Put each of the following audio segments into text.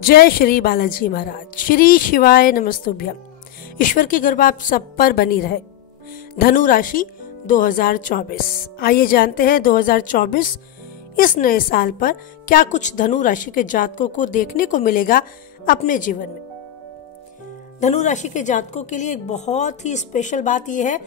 जय श्री बालाजी महाराज। श्री शिवाय नमस्तुभ्यम। ईश्वर की कृपा आप सब पर बनी रहे। धनु राशि 2024। आइए जानते हैं 2024 इस नए साल पर क्या कुछ धनु राशि के जातकों को देखने को मिलेगा अपने जीवन में। धनु राशि के जातकों के लिए एक बहुत ही स्पेशल बात यह है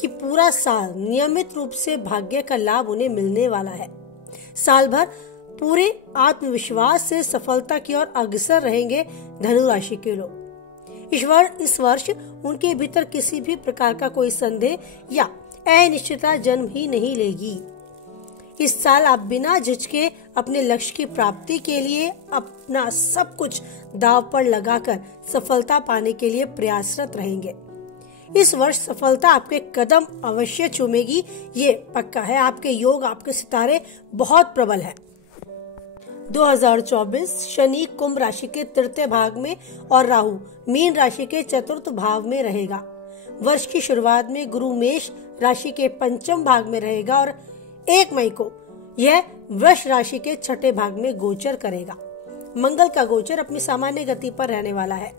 कि पूरा साल नियमित रूप से भाग्य का लाभ उन्हें मिलने वाला है। साल भर पूरे आत्मविश्वास से सफलता की ओर अग्रसर रहेंगे धनु राशि के लोग। इस वर्ष उनके भीतर किसी भी प्रकार का कोई संदेह या अनिश्चितता जन्म ही नहीं लेगी। इस साल आप बिना झिझके अपने लक्ष्य की प्राप्ति के लिए अपना सब कुछ दांव पर लगाकर सफलता पाने के लिए प्रयासरत रहेंगे। इस वर्ष सफलता आपके कदम अवश्य चूमेगी, ये पक्का है। आपके योग, आपके सितारे बहुत प्रबल है। 2024 शनि कुंभ राशि के तृतीय भाग में और राहु मीन राशि के चतुर्थ भाव में रहेगा। वर्ष की शुरुआत में गुरु मेष राशि के पंचम भाग में रहेगा और 1 मई को यह वृष राशि के छठे भाग में गोचर करेगा। मंगल का गोचर अपनी सामान्य गति पर रहने वाला है,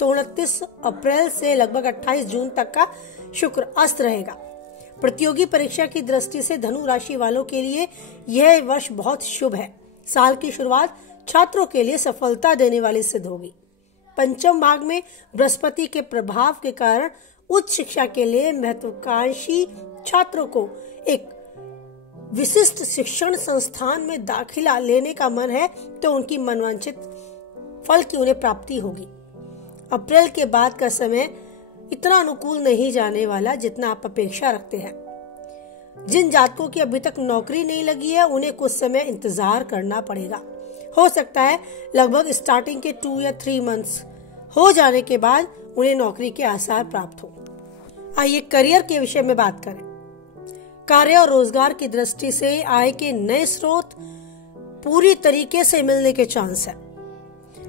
तो 29 अप्रैल से लगभग 28 जून तक का शुक्र अस्त रहेगा। प्रतियोगी परीक्षा की दृष्टि से धनु राशि वालों के लिए यह वर्ष बहुत शुभ है। साल की शुरुआत छात्रों के लिए सफलता देने वाली सिद्ध होगी। पंचम भाग में बृहस्पति के प्रभाव के कारण उच्च शिक्षा के लिए महत्वाकांक्षी छात्रों को एक विशिष्ट शिक्षण संस्थान में दाखिला लेने का मन है, तो उनकी मनवांछित फल की उन्हें प्राप्ति होगी। अप्रैल के बाद का समय इतना अनुकूल नहीं जाने वाला जितना आप अपेक्षा रखते हैं। जिन जातकों की अभी तक नौकरी नहीं लगी है, उन्हें कुछ समय इंतजार करना पड़ेगा। हो सकता है लगभग स्टार्टिंग के 2 या 3 मंथ्स हो जाने के बाद उन्हें नौकरी के आसार प्राप्त हो। आइए करियर के विषय में बात करें। कार्य और रोजगार की दृष्टि से आय के नए स्रोत पूरी तरीके से मिलने के चांस है।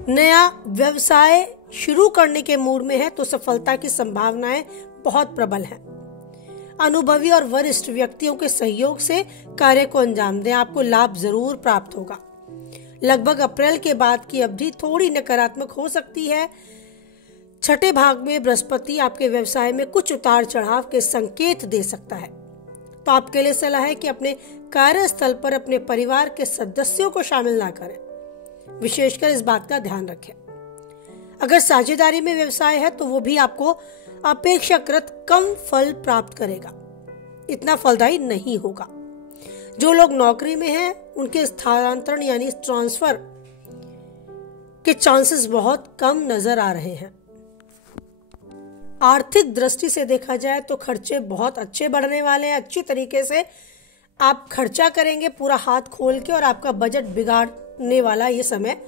नया व्यवसाय शुरू करने के मूड में है, तो सफलता की संभावनाएं बहुत प्रबल हैं। अनुभवी और वरिष्ठ व्यक्तियों के सहयोग से कार्य को अंजाम दें, आपको लाभ जरूर प्राप्त होगा। लगभग अप्रैल के बाद की अवधि थोड़ी नकारात्मक हो सकती है। छठे भाग में बृहस्पति आपके व्यवसाय में कुछ उतार चढ़ाव के संकेत दे सकता है, तो आपके लिए सलाह है कि अपने कार्यस्थल पर अपने परिवार के सदस्यों को शामिल ना करें। विशेषकर इस बात का ध्यान रखें। अगर साझेदारी में व्यवसाय है तो वो भी आपको अपेक्षाकृत कम फल प्राप्त करेगा, इतना फलदायी नहीं होगा। जो लोग नौकरी में हैं, उनके स्थानांतरण यानी ट्रांसफर के चांसेस बहुत कम नजर आ रहे हैं। आर्थिक दृष्टि से देखा जाए तो खर्चे बहुत अच्छे बढ़ने वाले हैं। अच्छी तरीके से आप खर्चा करेंगे पूरा हाथ खोल के, और आपका बजट बिगाड़ने वाला ये समय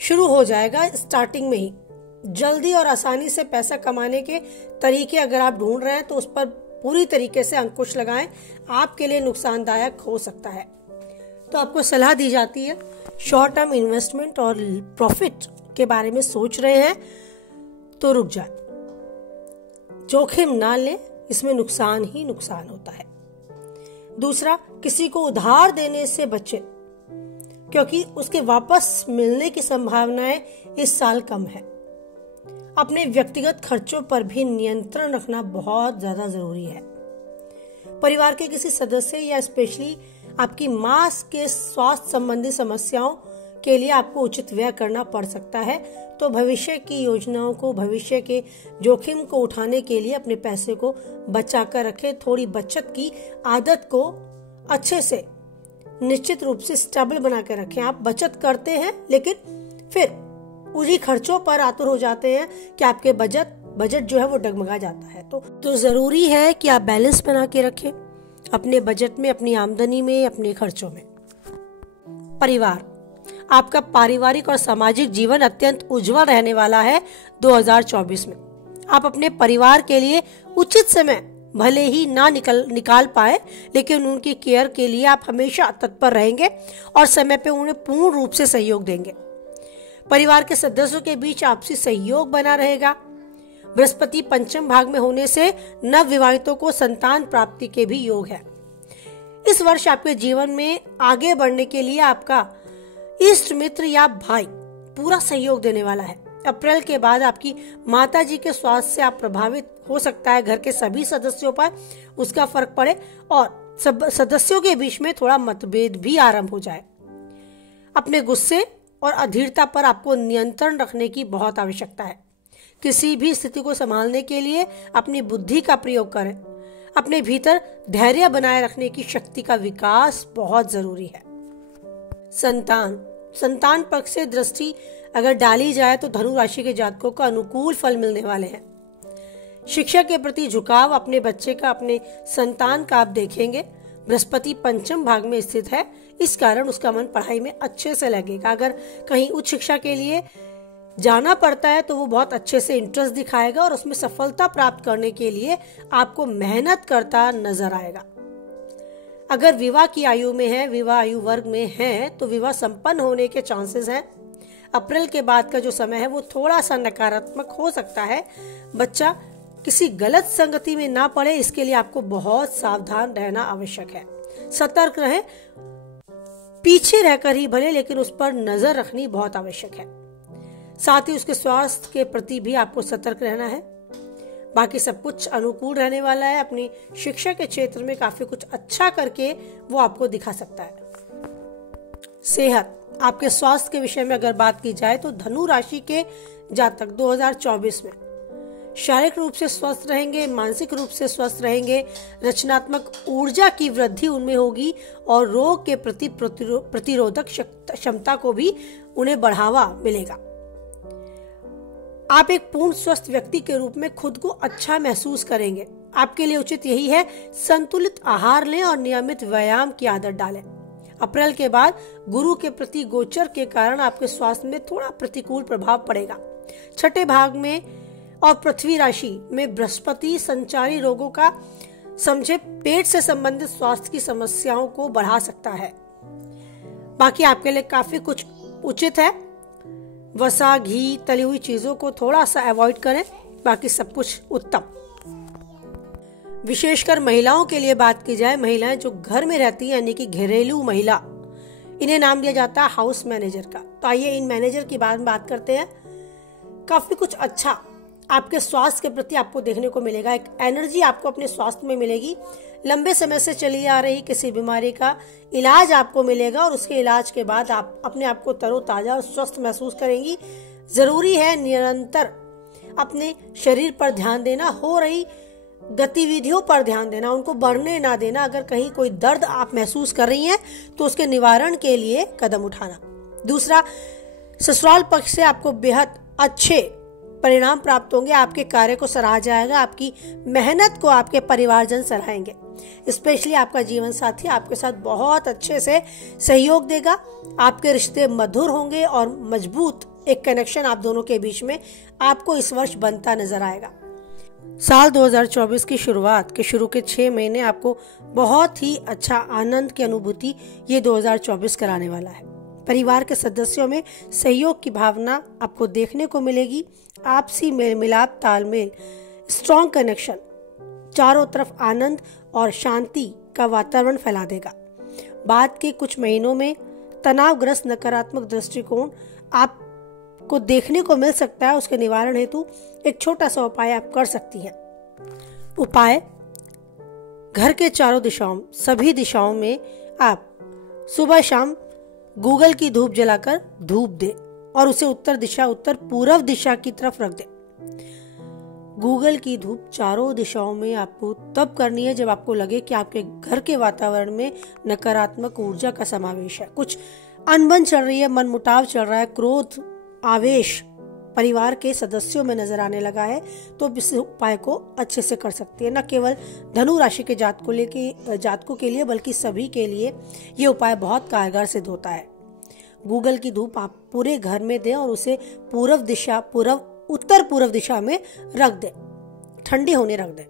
शुरू हो जाएगा स्टार्टिंग में ही। जल्दी और आसानी से पैसा कमाने के तरीके अगर आप ढूंढ रहे हैं तो उस पर पूरी तरीके से अंकुश लगाएं, आपके लिए नुकसानदायक हो सकता है। तो आपको सलाह दी जाती है शॉर्ट टर्म इन्वेस्टमेंट और प्रॉफिट के बारे में सोच रहे हैं तो रुक जाए, जोखिम ना लें, इसमें नुकसान ही नुकसान होता है। दूसरा, किसी को उधार देने से बचें, क्योंकि उसके वापस मिलने की संभावनाएं इस साल कम है। अपने व्यक्तिगत खर्चों पर भी नियंत्रण रखना बहुत ज्यादा जरूरी है। परिवार के किसी सदस्य या स्पेशली आपकी मां के स्वास्थ्य संबंधी समस्याओं के लिए आपको उचित व्यय करना पड़ सकता है, तो भविष्य की योजनाओं को, भविष्य के जोखिम को उठाने के लिए अपने पैसे को बचा कर रखें। थोड़ी बचत की आदत को अच्छे से निश्चित रूप से स्टेबल बना कर रखें। आप बचत करते हैं लेकिन फिर उन्हीं खर्चों पर आतुर हो जाते हैं कि आपके बजट जो है वो डगमगा जाता है। तो जरूरी है कि आप बैलेंस बना के रखें अपने बजट में, अपनी आमदनी में, अपने खर्चों में। परिवार, आपका पारिवारिक और सामाजिक जीवन अत्यंत उज्जवल रहने वाला है 2024 में। आप अपने परिवार के लिए उचित समय भले ही ना निकाल पाए, लेकिन उनकी केयर के लिए आप हमेशा तत्पर रहेंगे और समय पे उन्हें पूर्ण रूप से सहयोग देंगे। परिवार के सदस्यों के बीच आपसी सहयोग बना रहेगा। बृहस्पति पंचम भाग में होने से नव विवाहितों को संतान प्राप्ति के भी योग है। इस वर्ष आपके जीवन में आगे बढ़ने के लिए आपका इष्ट मित्र या भाई पूरा सहयोग देने वाला है। अप्रैल के बाद आपकी माता जी के स्वास्थ्य से आप प्रभावित हो सकता है, घर के सभी सदस्यों पर उसका फर्क पड़े और सब सदस्यों के बीच में थोड़ा मतभेद भी आरंभ हो जाए। अपने गुस्से और अधीरता पर आपको नियंत्रण रखने की बहुत आवश्यकता है। किसी भी स्थिति को संभालने के लिए अपनी बुद्धि का प्रयोग करें। अपने भीतर धैर्य बनाए रखने की शक्ति का विकास बहुत जरूरी है। संतान पक्ष से दृष्टि अगर डाली जाए तो धनु राशि के जातकों को अनुकूल फल मिलने वाले हैं। शिक्षा के प्रति झुकाव अपने बच्चे का, अपने संतान का आप देखेंगे। बृहस्पति पंचम भाग में स्थित है, इस कारण उसका मन पढ़ाई में अच्छे से लगेगा। अगर कहीं उच्च शिक्षा के लिए जाना पड़ता है तो वो बहुत अच्छे से इंटरेस्ट दिखाएगा और उसमें सफलता प्राप्त करने के लिए आपको मेहनत करता नजर आएगा। अगर विवाह की आयु में है, विवाह आयु वर्ग में है, तो विवाह संपन्न होने के चांसेस हैं। अप्रैल के बाद का जो समय है वो थोड़ा सा नकारात्मक हो सकता है। बच्चा किसी गलत संगति में ना पड़े, इसके लिए आपको बहुत सावधान रहना आवश्यक है। सतर्क रहें, पीछे रहकर ही भले, लेकिन उस पर नजर रखनी बहुत आवश्यक है। साथ ही उसके स्वास्थ्य के प्रति भी आपको सतर्क रहना है। बाकी सब कुछ अनुकूल रहने वाला है। अपनी शिक्षा के क्षेत्र में काफी कुछ अच्छा करके वो आपको दिखा सकता है। सेहत, आपके स्वास्थ्य के विषय में अगर बात की जाए तो धनु राशि के जातक 2024 में शारीरिक रूप से स्वस्थ रहेंगे, मानसिक रूप से स्वस्थ रहेंगे, रचनात्मक ऊर्जा की वृद्धि उनमें होगी और रोग के प्रति प्रतिरोधक क्षमता को भी उन्हें बढ़ावा मिलेगा। आप एक पूर्ण स्वस्थ व्यक्ति के रूप में खुद को अच्छा महसूस करेंगे। आपके लिए उचित यही है, संतुलित आहार लें और नियमित व्यायाम की आदत डालें। अप्रैल के बाद गुरु के प्रति गोचर के कारण आपके स्वास्थ्य में थोड़ा प्रतिकूल प्रभाव पड़ेगा। छठे भाग में और पृथ्वी राशि में बृहस्पति संचारी रोगों का, समझे पेट से संबंधित स्वास्थ्य की समस्याओं को बढ़ा सकता है। बाकी आपके लिए काफी कुछ उचित है। वसा, घी, तली हुई चीजों को थोड़ा सा अवॉइड करें, बाकी सब कुछ उत्तम। विशेषकर महिलाओं के लिए बात की जाए, महिलाएं जो घर में रहती हैं यानी कि घरेलू महिला, इन्हें नाम दिया जाता है हाउस मैनेजर का। तो आइए इन मैनेजर की बात करते हैं। काफी कुछ अच्छा आपके स्वास्थ्य के प्रति आपको देखने को मिलेगा। एक एनर्जी आपको अपने स्वास्थ्य में मिलेगी। लंबे समय से चली आ रही किसी बीमारी का इलाज आपको मिलेगा और उसके इलाज के बाद आप अपने आप को तरोताजा और स्वस्थ महसूस करेंगी। जरूरी है निरंतर अपने शरीर पर ध्यान देना, हो रही गतिविधियों पर ध्यान देना, उनको बढ़ने ना देना। अगर कहीं कोई दर्द आप महसूस कर रही हैं तो उसके निवारण के लिए कदम उठाना। दूसरा, ससुराल पक्ष से आपको बेहद अच्छे परिणाम प्राप्त होंगे। आपके कार्य को सराहा जाएगा, आपकी मेहनत को आपके परिवारजन सराहेंगे। स्पेशली आपका जीवन साथी आपके साथ बहुत अच्छे से सहयोग देगा। आपके रिश्ते मधुर होंगे और मजबूत एक कनेक्शन आप दोनों के बीच में आपको इस वर्ष बनता नजर आएगा। साल 2024 की शुरुआत के शुरू के 6 महीने आपको बहुत ही अच्छा आनंद की अनुभूति ये 2024 कराने वाला है। परिवार के सदस्यों में सहयोग की भावना आपको देखने को मिलेगी। आपसी मेल मिलाप, तालमेल, स्ट्रॉन्ग कनेक्शन चारों तरफ आनंद और शांति का वातावरण फैला देगा। बाद के कुछ महीनों में तनावग्रस्त नकारात्मक दृष्टिकोण आपको देखने को मिल सकता है। उसके निवारण हेतु एक छोटा सा उपाय आप कर सकती हैं। उपाय, घर के चारों दिशाओं, सभी दिशाओं में आप सुबह शाम गूगल की धूप जलाकर धूप दे और उसे उत्तर पूर्व दिशा की तरफ रख दे। गूगल की धूप चारों दिशाओं में आपको तब करनी है जब आपको लगे कि आपके घर के वातावरण में नकारात्मक ऊर्जा का समावेश है, कुछ अनबन चल रही है, मनमुटाव चल रहा है, क्रोध, आवेश परिवार के सदस्यों में नजर आने लगा है, तो इस उपाय को अच्छे से कर सकती है। न केवल धनु राशि के जातकों के लिए बल्कि सभी के लिए ये उपाय बहुत कारगर सिद्ध होता है। गूगल की धूप आप पूरे घर में दें और उसे उत्तर पूर्व दिशा में रख दें, ठंडी होने रख दें।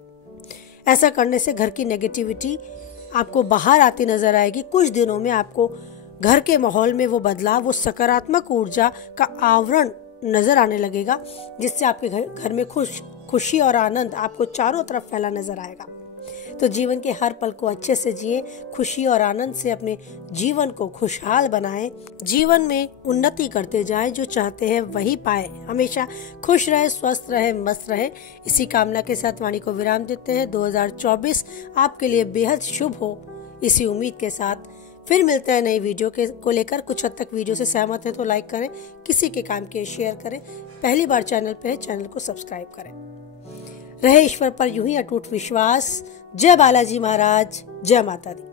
ऐसा करने से घर की नेगेटिविटी आपको बाहर आती नजर आएगी। कुछ दिनों में आपको घर के माहौल में वो बदलाव, वो सकारात्मक ऊर्जा का आवरण नजर आने लगेगा, जिससे आपके घर में खुशी और आनंद आपको चारों तरफ फैला नजर आएगा। तो जीवन के हर पल को अच्छे से जिए, खुशी और आनंद से अपने जीवन को खुशहाल बनाएं, जीवन में उन्नति करते जाएं, जो चाहते हैं वही पाए, हमेशा खुश रहे, स्वस्थ रहे, मस्त रहे। इसी कामना के साथ वाणी को विराम देते हैं। 2024 आपके लिए बेहद शुभ हो, इसी उम्मीद के साथ फिर मिलते हैं नई वीडियो को लेकर। कुछ हद तक वीडियो से सहमत हैं तो लाइक करें, किसी के काम के शेयर करें, पहली बार चैनल पे है चैनल को सब्सक्राइब करें। रहे ईश्वर पर यूं ही अटूट विश्वास। जय बालाजी महाराज, जय माता दी।